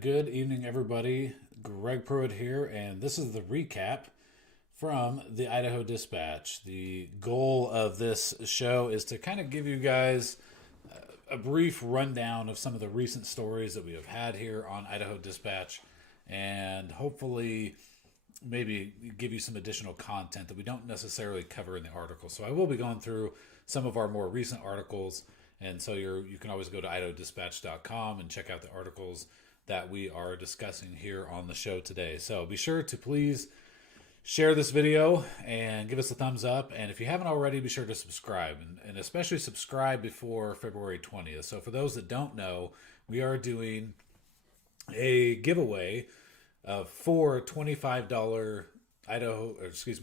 Good evening, everybody. Greg Pruitt here, and this is the recap from the Idaho Dispatch. The goal of this show is to kind of give you guys a brief rundown of some of the recent stories that we have had here on Idaho Dispatch, and hopefully maybe give you some additional content that we don't necessarily cover in the article. So I will be going through some of our more recent articles, and so you can always go to idahodispatch.com and check out the articles that we are discussing here on the show today. So be sure to please share this video and give us a thumbs up. And if you haven't already, be sure to subscribe, and especially subscribe before February 20th. So for those that don't know, we are doing a giveaway of four $25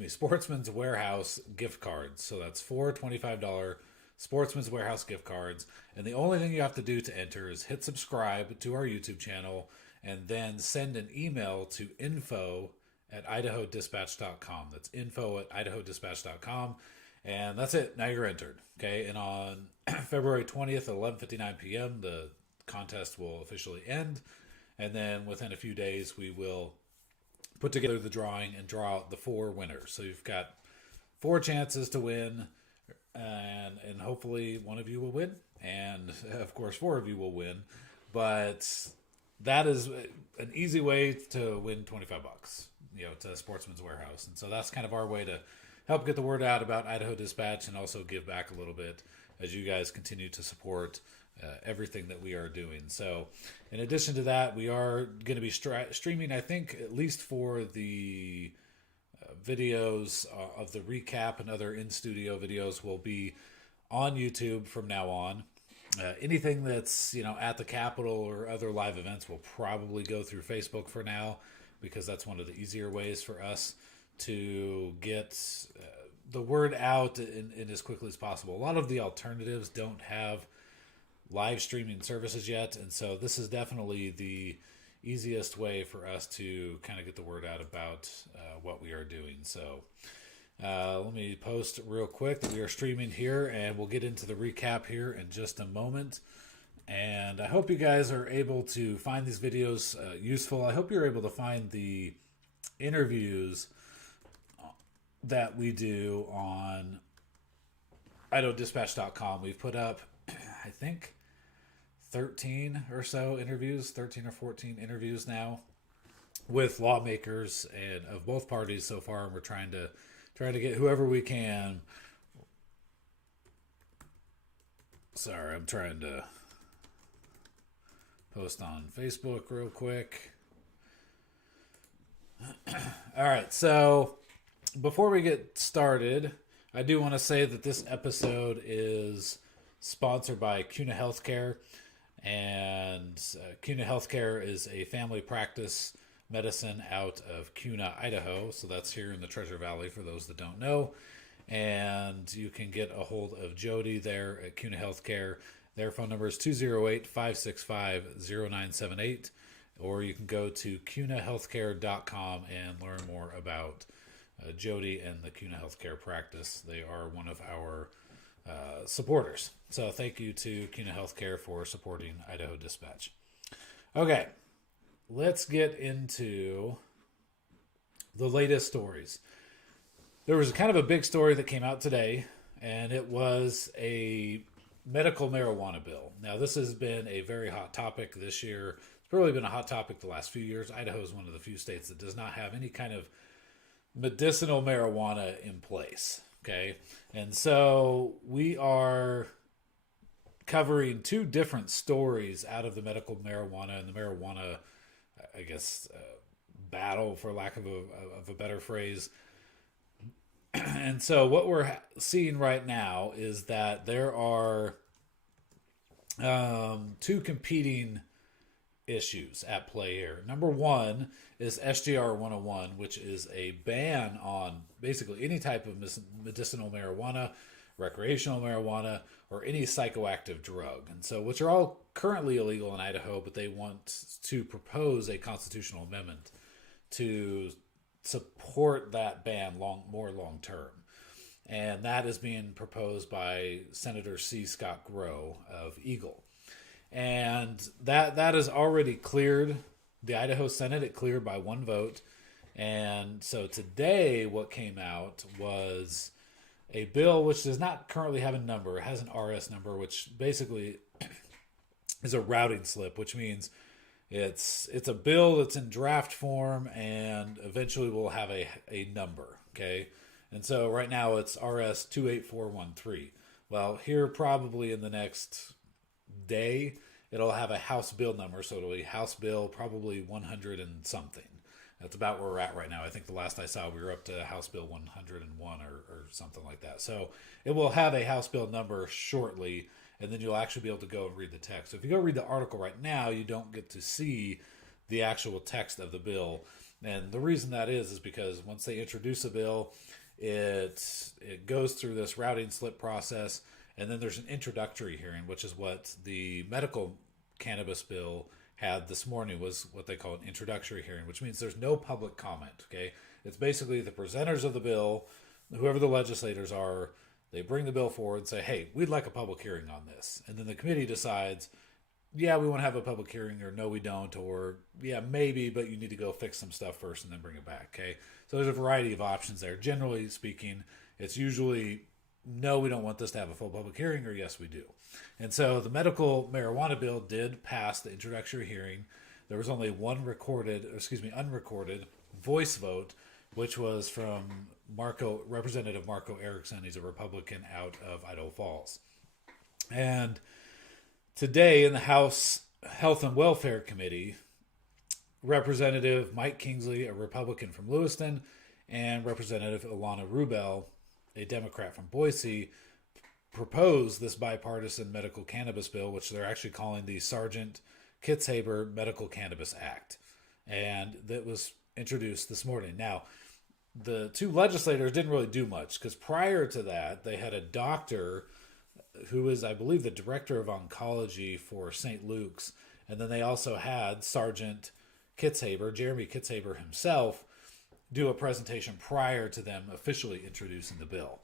Sportsman's Warehouse gift cards. So that's four $25 Sportsman's Warehouse gift cards. And the only thing you have to do to enter is hit subscribe to our YouTube channel and then send an email to info@idahodispatch.com. That's info@idahodispatch.com. And that's it. Now you're entered. Okay. And on February 20th at 11:59 p.m., the contest will officially end. And then within a few days, we will put together the drawing and draw out the four winners. So you've got four chances to win, and hopefully one of you will win. And of course, four of you will win. But that is an easy way to win $25, to Sportsman's Warehouse. And so that's kind of our way to help get the word out about Idaho Dispatch and also give back a little bit as you guys continue to support everything that we are doing. So in addition to that, we are going to be streaming, I think, at least for the videos of the recap and other in-studio videos will be on YouTube from now on. Anything that's, at the Capitol or other live events will probably go through Facebook for now, because that's one of the easier ways for us to get the word out in as quickly as possible. A lot of the alternatives don't have live streaming services yet, and so this is definitely the easiest way for us to kind of get the word out about what we are doing. So let me post real quick that we are streaming here, and we'll get into the recap here in just a moment. And I hope you guys are able to find these videos useful. I hope you're able to find the interviews that we do on idahodispatch.com. We've put up, I think, 13 or 14 interviews now with lawmakers and of both parties so far, and we're trying to get whoever we can. Sorry, I'm trying to post on Facebook real quick. All right, so before we get started, I do want to say that this episode is sponsored by Kuna Healthcare. And Kuna Healthcare is a family practice medicine out of Kuna, Idaho. So that's here in the Treasure Valley for those that don't know. And you can get a hold of Jody there at Kuna Healthcare. Their phone number is 208-565-0978. Or you can go to kunahealthcare.com and learn more about Jody and the Kuna Healthcare practice. They are one of our supporters. So thank you to Kuna Healthcare for supporting Idaho Dispatch. Okay, let's get into the latest stories. There was kind of a big story that came out today, and it was a medical marijuana bill. Now, this has been a very hot topic this year. It's probably been a hot topic the last few years. Idaho is one of the few states that does not have any kind of medicinal marijuana in place. Okay, and so we are covering two different stories out of the medical marijuana and the marijuana, I guess, battle, for lack of a better phrase. And so what we're seeing right now is that there are two competing issues at play here. Number one is SGR 101, which is a ban on basically any type of medicinal marijuana, recreational marijuana, or any psychoactive drug. And so, which are all currently illegal in Idaho, but they want to propose a constitutional amendment to support that ban more long term. And that is being proposed by Senator C. Scott Grow of Eagle. And that is already cleared the Idaho Senate, it cleared by one vote. And so today, what came out was a bill which does not currently have a number. It has an RS number, which basically is a routing slip, which means it's a bill that's in draft form and eventually will have a number. Okay. And so right now it's RS 28413. Well, here probably in the next day, it'll have a House bill number. So it'll be House Bill probably 100 and something. That's about where we're at right now. I think the last I saw, we were up to House Bill 101 or something like that. So it will have a House Bill number shortly, and then you'll actually be able to go and read the text. So if you go read the article right now, you don't get to see the actual text of the bill. And the reason that is because once they introduce a bill, it goes through this routing slip process, and then there's an introductory hearing, which is what the medical cannabis bill had this morning, was what they call an introductory hearing, which means there's no public comment. Okay, it's basically the presenters of the bill, whoever the legislators are, they bring the bill forward and say, hey, we'd like a public hearing on this, and then the committee decides, yeah, we want to have a public hearing, or no, we don't, or yeah, maybe, but you need to go fix some stuff first and then bring it back. Okay, so there's a variety of options there. Generally speaking, it's usually no, we don't want this to have a full public hearing, or yes, we do. And so the medical marijuana bill did pass the introductory hearing. There was only one unrecorded voice vote, which was from Representative Marco Erickson. He's a Republican out of Idaho Falls. And today in the House Health and Welfare Committee, Representative Mike Kingsley, a Republican from Lewiston, and Representative Ilana Rubel, a Democrat from Boise, proposed this bipartisan medical cannabis bill, which they're actually calling the Sergeant Kitzhaber Medical Cannabis Act. And that was introduced this morning. Now, the two legislators didn't really do much, because prior to that, they had a doctor who is, I believe, the director of oncology for St. Luke's. And then they also had Sergeant Kitzhaber, Jeremy Kitzhaber himself, do a presentation prior to them officially introducing the bill.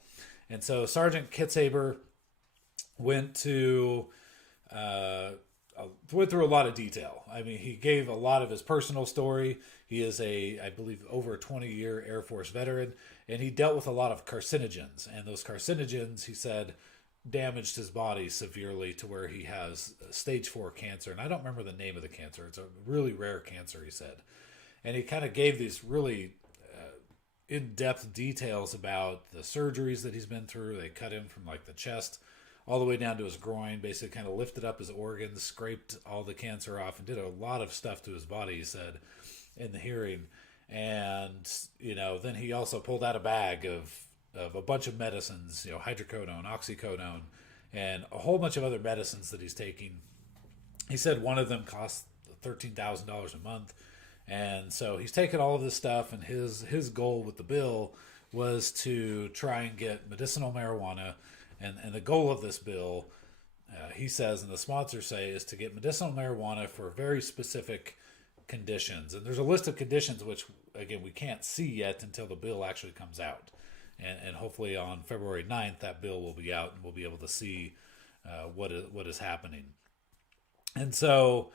And so Sergeant Kitzhaber went through a lot of detail. I mean, he gave a lot of his personal story. He is I believe, over a 20-year Air Force veteran, and he dealt with a lot of carcinogens. And those carcinogens, he said, damaged his body severely to where he has stage 4 cancer. And I don't remember the name of the cancer. It's a really rare cancer, he said. And he kind of gave these really in-depth details about the surgeries that he's been through. They cut him from like the chest all the way down to his groin, basically kind of lifted up his organs, scraped all the cancer off, and did a lot of stuff to his body, he said, in the hearing. And, then he also pulled out a bag of a bunch of medicines, hydrocodone, oxycodone, and a whole bunch of other medicines that he's taking. He said one of them cost $13,000 a month. And so he's taken all of this stuff, and his goal with the bill was to try and get medicinal marijuana. And the goal of this bill, he says, and the sponsors say, is to get medicinal marijuana for very specific conditions. And there's a list of conditions which, again, we can't see yet until the bill actually comes out. And hopefully on February 9th, that bill will be out, and we'll be able to see what is happening. And so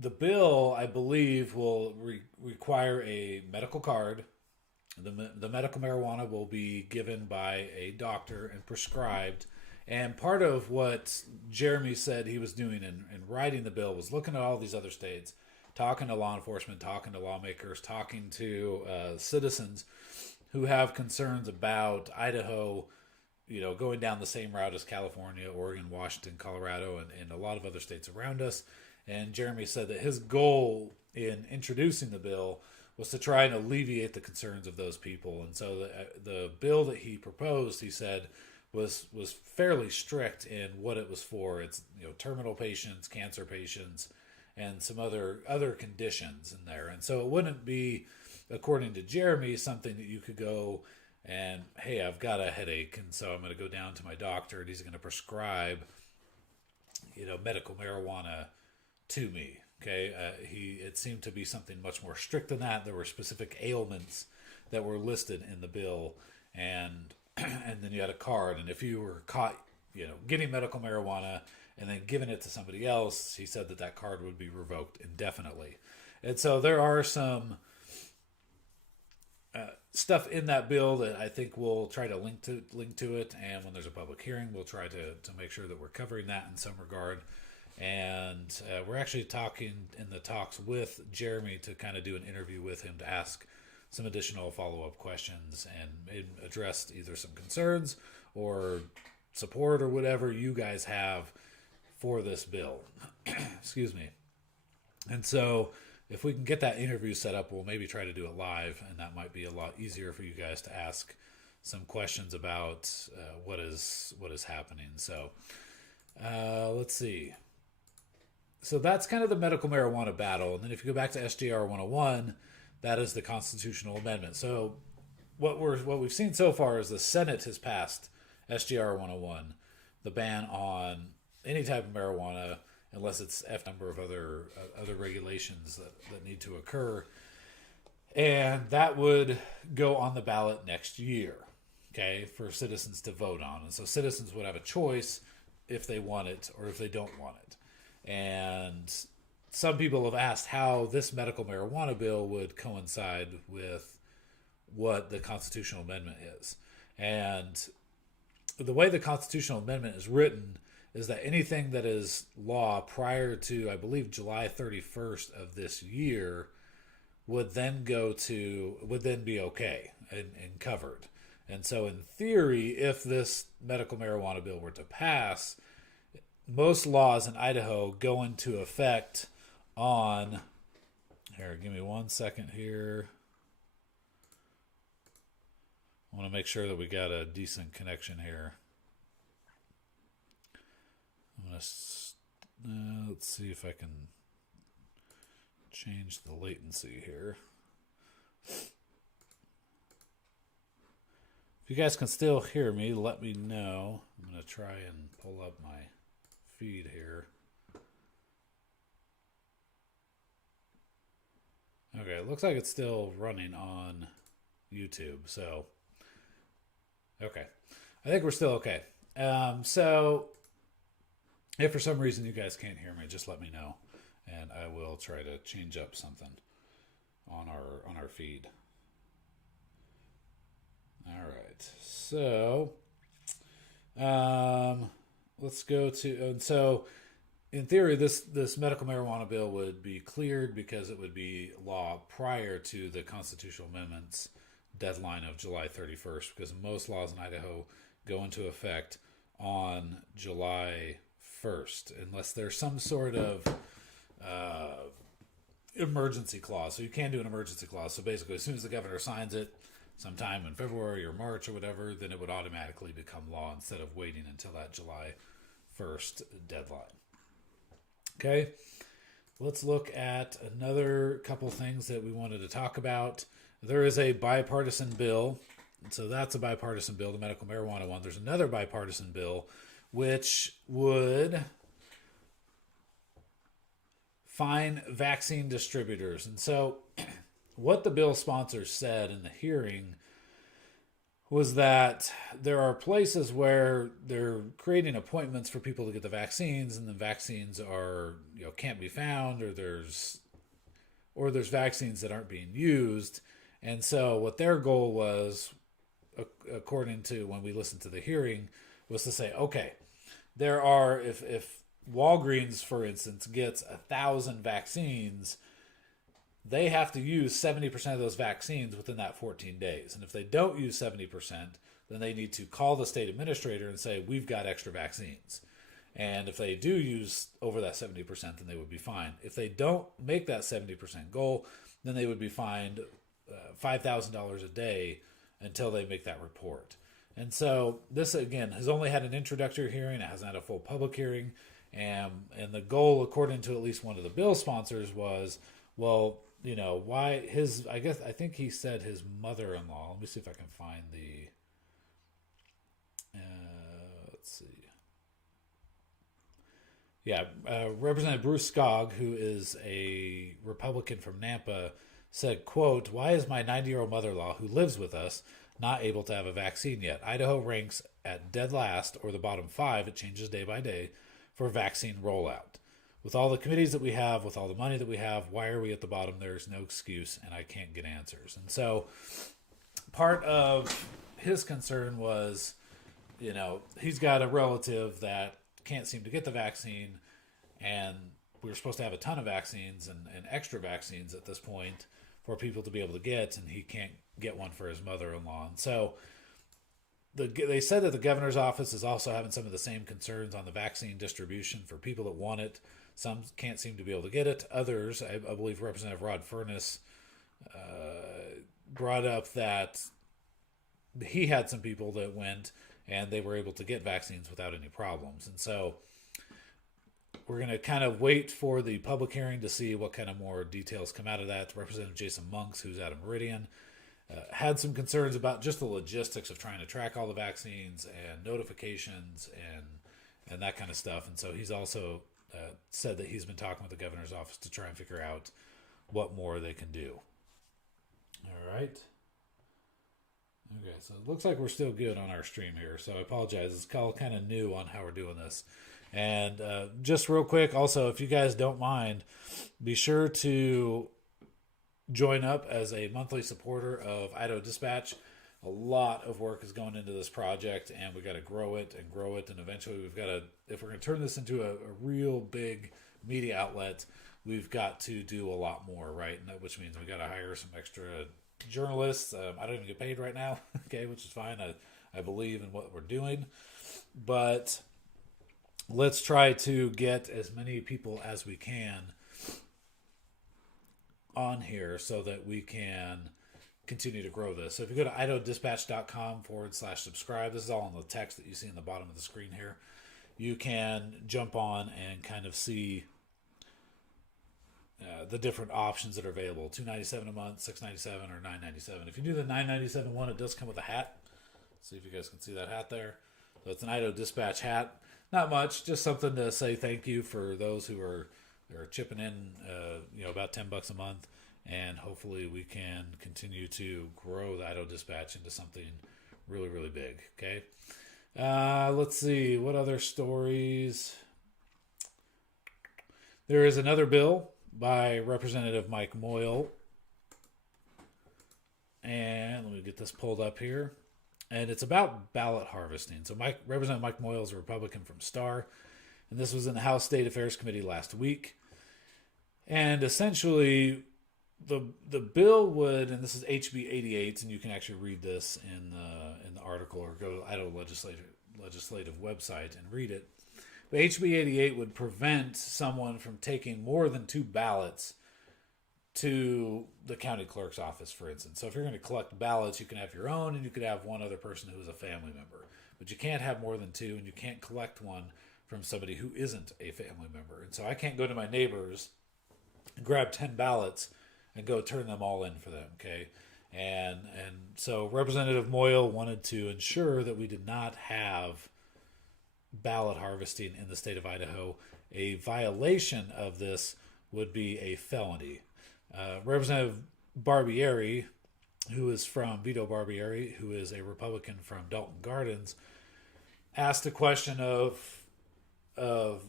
the bill, I believe, will require a medical card. The medical marijuana will be given by a doctor and prescribed. And part of what Jeremy said he was doing in writing the bill was looking at all these other states, talking to law enforcement, talking to lawmakers, talking to citizens who have concerns about Idaho, going down the same route as California, Oregon, Washington, Colorado, and a lot of other states around us. And Jeremy said that his goal in introducing the bill was to try and alleviate the concerns of those people. And so the bill that he proposed, he said, was fairly strict in what it was for. It's terminal patients, cancer patients, and some other conditions in there. And so it wouldn't be, according to Jeremy, something that you could go and, hey, I've got a headache, and so I'm going to go down to my doctor, and he's going to prescribe, medical marijuana to me. Okay, it seemed to be something much more strict than that. There were specific ailments that were listed in the bill, and then you had a card, and if you were caught, getting medical marijuana and then giving it to somebody else, he said that that card would be revoked indefinitely. And so there are some stuff in that bill that I think we'll try to link to it, and when there's a public hearing, we'll try to make sure that we're covering that in some regard. And we're actually talking in the talks with Jeremy to kind of do an interview with him to ask some additional follow-up questions and address either some concerns or support or whatever you guys have for this bill. Excuse me. And so if we can get that interview set up, we'll maybe try to do it live, and that might be a lot easier for you guys to ask some questions about what is happening. So let's see. So that's kind of the medical marijuana battle. And then if you go back to SGR 101, that is the constitutional amendment. So what we've seen so far is the Senate has passed SGR 101, the ban on any type of marijuana unless it's F number of other regulations that need to occur. And that would go on the ballot next year, okay, for citizens to vote on. And so citizens would have a choice if they want it or if they don't want it. And some people have asked how this medical marijuana bill would coincide with what the constitutional amendment is. And the way the constitutional amendment is written is that anything that is law prior to, I believe, July 31st of this year would then be okay and covered. And so in theory, if this medical marijuana bill were to pass, most laws in Idaho go into effect on, here, give me 1 second here. I want to make sure that we got a decent connection here. I'm going to, let's see if I can change the latency here. If you guys can still hear me, let me know. I'm going to try and pull up my feed here. Okay, it looks like it's still running on YouTube, so okay. I think we're still okay. So if for some reason you guys can't hear me, just let me know, and I will try to change up something on our feed. All right, so let's go to, and so in theory, this medical marijuana bill would be cleared because it would be law prior to the constitutional amendments deadline of July 31st, because most laws in Idaho go into effect on July 1st, unless there's some sort of emergency clause. So you can do an emergency clause. So basically, as soon as the governor signs it, sometime in February or March or whatever, then it would automatically become law instead of waiting until that July 1st deadline. Okay, let's look at another couple things that we wanted to talk about. There is a bipartisan bill. So that's a bipartisan bill, the medical marijuana one. There's another bipartisan bill which would fine vaccine distributors. And so what the bill sponsors said in the hearing was that there are places where they're creating appointments for people to get the vaccines, and the vaccines are, can't be found, or there's vaccines that aren't being used. And so what their goal was, according to when we listened to the hearing, was to say, okay, there are, if Walgreens, for instance, gets 1,000 vaccines, they have to use 70% of those vaccines within that 14 days. And if they don't use 70%, then they need to call the state administrator and say, we've got extra vaccines. And if they do use over that 70%, then they would be fined. If they don't make that 70% goal, then they would be fined $5,000 a day until they make that report. And so this, again, has only had an introductory hearing. It hasn't had a full public hearing. And the goal, according to at least one of the bill sponsors, was, well, why I think he said his mother-in-law. Let me see if I can find the, let's see. Yeah, Representative Bruce Skog, who is a Republican from Nampa, said, quote, "Why is my 90-year-old mother-in-law, who lives with us, not able to have a vaccine yet. Idaho ranks at dead last, or the bottom 5, it changes day by day, for vaccine rollout. With all the committees that we have, with all the money that we have, why are we at the bottom? There's no excuse, and I can't get answers. And so part of his concern was, he's got a relative that can't seem to get the vaccine, and we were supposed to have a ton of vaccines and extra vaccines at this point for people to be able to get, and he can't get one for his mother-in-law. And so they said that the governor's office is also having some of the same concerns on the vaccine distribution for people that want it. Some can't seem to be able to get it. Others, I believe Representative Rod Furness brought up that he had some people that went and they were able to get vaccines without any problems. And so we're going to kind of wait for the public hearing to see what kind of more details come out of that. Representative Jason Monks, who's out of Meridian, had some concerns about just the logistics of trying to track all the vaccines and notifications and that kind of stuff. And so he's also said that he's been talking with the governor's office to try and figure out what more they can do. All right. Okay, so it looks like we're still good on our stream here, so I apologize. It's all kind of new on how we're doing this. And just real quick, also, if you guys don't mind, be sure to join up as a monthly supporter of Idaho Dispatch. A lot of work is going into this project, and we got to grow it, and eventually we've got to, if we're going to turn this into a real big media outlet, we've got to do a lot more, right? And which means we got to hire some extra journalists. I don't even get paid right now, okay, which is fine. I believe in what we're doing, but let's try to get as many people as we can on here so that we can continue to grow this. So if you go to idahodispatch.com/subscribe, this is all in the text that you see in the bottom of the screen here. You can jump on and kind of see the different options that are available. $2.97 a month, $6.97, or $9.97. If you do the $9.97 one, it does come with a hat. See if you guys can see that hat there. So it's an Idaho Dispatch hat. Not much, just something to say thank you for those who are chipping in, about $10 a month, and hopefully we can continue to grow the Idaho Dispatch into something really, really big. Okay. Let's see what other stories. There is another bill by Representative Mike Moyle, and let me get this pulled up here. And it's about ballot harvesting. So Representative Mike Moyle is a Republican from Star, and this was in the House State Affairs Committee last week. And essentially, the bill would, and this is HB 88, and you can actually read this in the article or go to the Idaho legislative website and read it. But HB 88 would prevent someone from taking more than 2 ballots to the county clerk's office, for instance. So if you're going to collect ballots, you can have your own, and you could have one other person who is a family member. But you can't have more than 2, and you can't collect one from somebody who isn't a family member. And so I can't go to my neighbors and grab 10 ballots and go turn them all in for them, okay? And so Representative Moyle wanted to ensure that we did not have ballot harvesting in the state of Idaho. A violation of this would be a felony. Representative Barbieri, who is from Vito Barbieri, who is a Republican from Dalton Gardens, asked a question of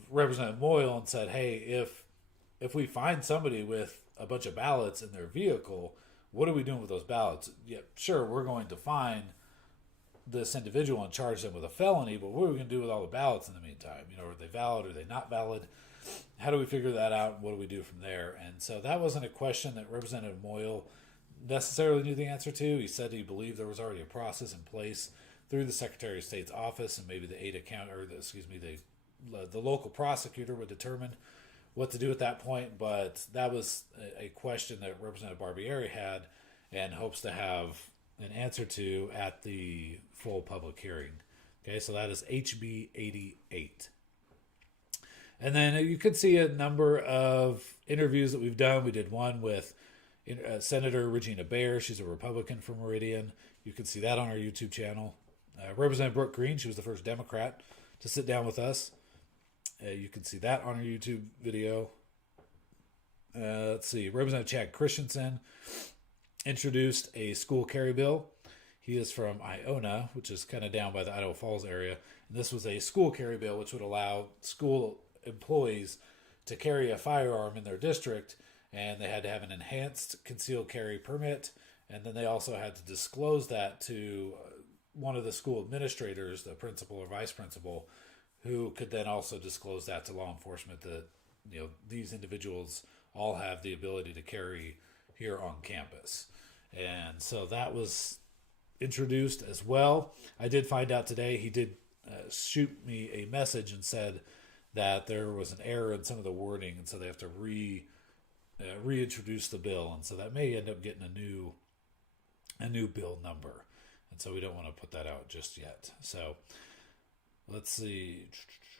Representative Moyle and said, hey, if we find somebody with a bunch of ballots in their vehicle, what are we doing with those ballots? Yeah, sure, we're going to find this individual and charge them with a felony, but what are we going to do with all the ballots in the meantime? Are they valid? Are they not valid? How do we figure that out? And what do we do from there? And so that wasn't a question that Representative Moyle necessarily knew the answer to. He said he believed there was already a process in place through the Secretary of State's office, and maybe the the local prosecutor would determine what to do at that point. But that was a question that Representative Barbieri had and hopes to have an answer to at the full public hearing. Okay, so that is HB 88. And then you could see a number of interviews that we've done. We did one with Senator Regina Bayer. She's a Republican from Meridian. You can see that on our YouTube channel. Representative Brooke Green, she was the first Democrat to sit down with us. You can see that on our YouTube video. Let's see. Representative Chad Christensen introduced a school carry bill. He is from Iona, which is kind of down by the Idaho Falls area. And this was a school carry bill, which would allow school employees to carry a firearm in their district, and they had to have an enhanced concealed carry permit, and then they also had to disclose that to one of the school administrators, the principal or vice principal, who could then also disclose that to law enforcement that these individuals all have the ability to carry here on campus. And so that was introduced as well. I did find out today, he did shoot me a message and said that there was an error in some of the wording, and so they have to reintroduce the bill, and so that may end up getting a new bill number, and so we don't want to put that out just yet. So let's see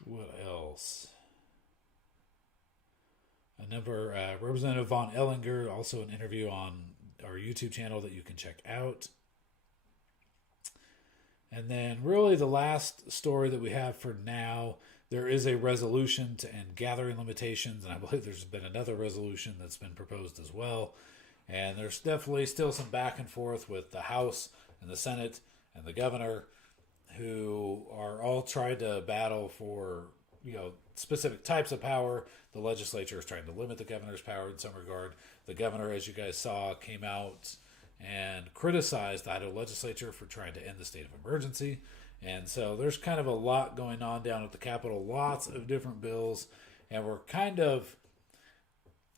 what else. Representative Von Ellinger, also an interview on our YouTube channel that you can check out. And then really the last story that we have for now, there is a resolution to end gathering limitations, and I believe there's been another resolution that's been proposed as well. And there's definitely still some back and forth with the House and the Senate and the governor, who are all trying to battle for specific types of power. The legislature is trying to limit the governor's power in some regard. The governor, as you guys saw, came out and criticized the Idaho legislature for trying to end the state of emergency. And so there's kind of a lot going on down at the Capitol, lots of different bills, and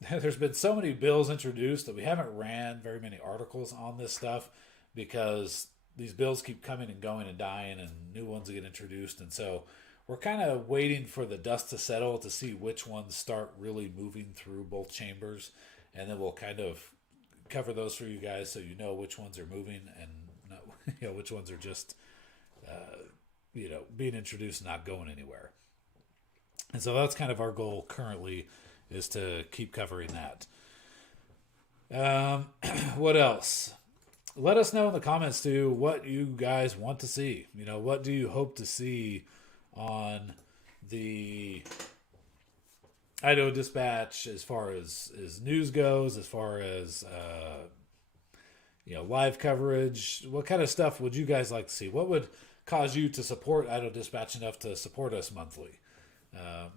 there's been so many bills introduced that we haven't ran very many articles on this stuff, because these bills keep coming and going and dying, and new ones get introduced. And so we're kind of waiting for the dust to settle to see which ones start really moving through both chambers, and then we'll kind of cover those for you guys so you know which ones are moving and which ones are just being introduced and not going anywhere. And so that's kind of our goal currently, is to keep covering that. What else? Let us know in the comments too what you guys want to see. What do you hope to see on the Idaho Dispatch as far as news goes, as far as live coverage? What kind of stuff would you guys like to see? What would cause you to support Idaho Dispatch enough to support us monthly?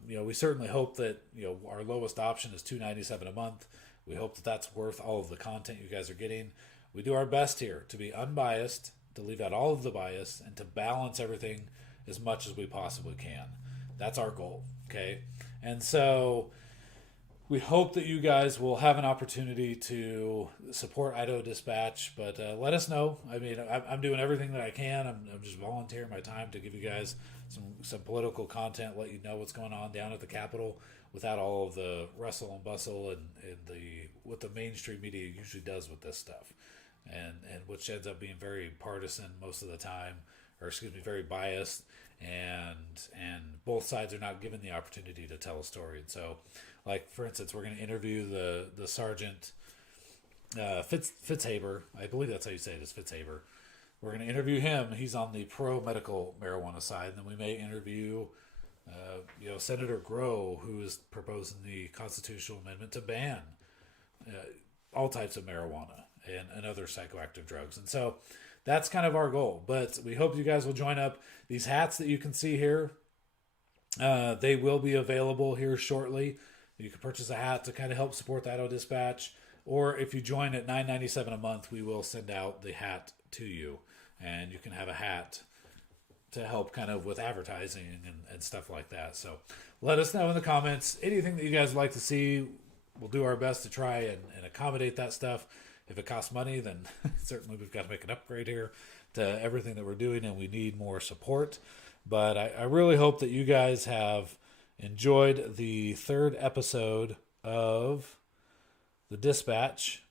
We certainly hope that our lowest option is $2.97 a month. We hope that that's worth all of the content you guys are getting. We do our best here to be unbiased, to leave out all of the bias, and to balance everything as much as we possibly can. That's our goal, okay? And so we hope that you guys will have an opportunity to support Idaho Dispatch, but let us know. I mean, I'm doing everything that I can. I'm just volunteering my time to give you guys some political content, let you know what's going on down at the Capitol without all of the rustle and bustle and what the mainstream media usually does with this stuff, and which ends up being very partisan most of the time, or very biased, and both sides are not given the opportunity to tell a story. And so, like, for instance, we're going to interview the Sergeant Fitzhaber. I believe that's how you say it, is Fitzhaber. We're going to interview him. He's on the pro-medical marijuana side. And then we may interview Senator Groh, who is proposing the constitutional amendment to ban all types of marijuana and other psychoactive drugs. And so that's kind of our goal. But we hope you guys will join up. These hats that you can see here, they will be available here shortly. You can purchase a hat to kind of help support the Idaho Dispatch. Or if you join at $9.97 a month, we will send out the hat to you. And you can have a hat to help kind of with advertising and stuff like that. So let us know in the comments anything that you guys would like to see. We'll do our best to try and accommodate that stuff. If it costs money, then certainly we've got to make an upgrade here to everything that we're doing, and we need more support. But I really hope that you guys have enjoyed the third episode of the Dispatch,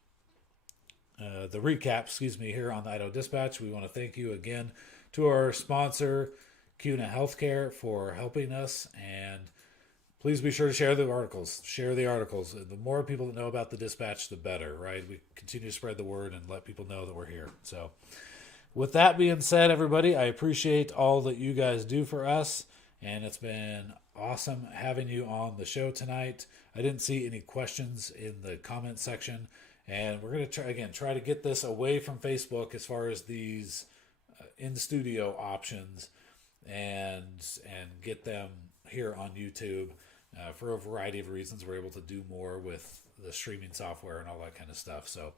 the recap, here on the Idaho Dispatch. We want to thank you again to our sponsor, Kuna Healthcare, for helping us. And please be sure to share the articles. Share the articles. The more people that know about the Dispatch, the better, right? We continue to spread the word and let people know that we're here. So with that being said, everybody, I appreciate all that you guys do for us. And it's been awesome having you on the show tonight. I didn't see any questions in the comment section. And we're going to try to get this away from Facebook as far as these in studio options and get them here on YouTube. For a variety of reasons, we're able to do more with the streaming software and all that kind of stuff. So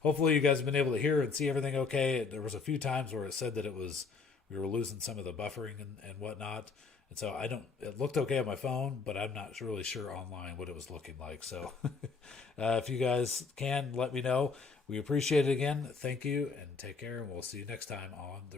hopefully you guys have been able to hear and see everything okay. There was a few times where it said that we were losing some of the buffering and whatnot. And so it looked okay on my phone, but I'm not really sure online what it was looking like. So if you guys can, let me know. We appreciate it again. Thank you and take care. And we'll see you next time on the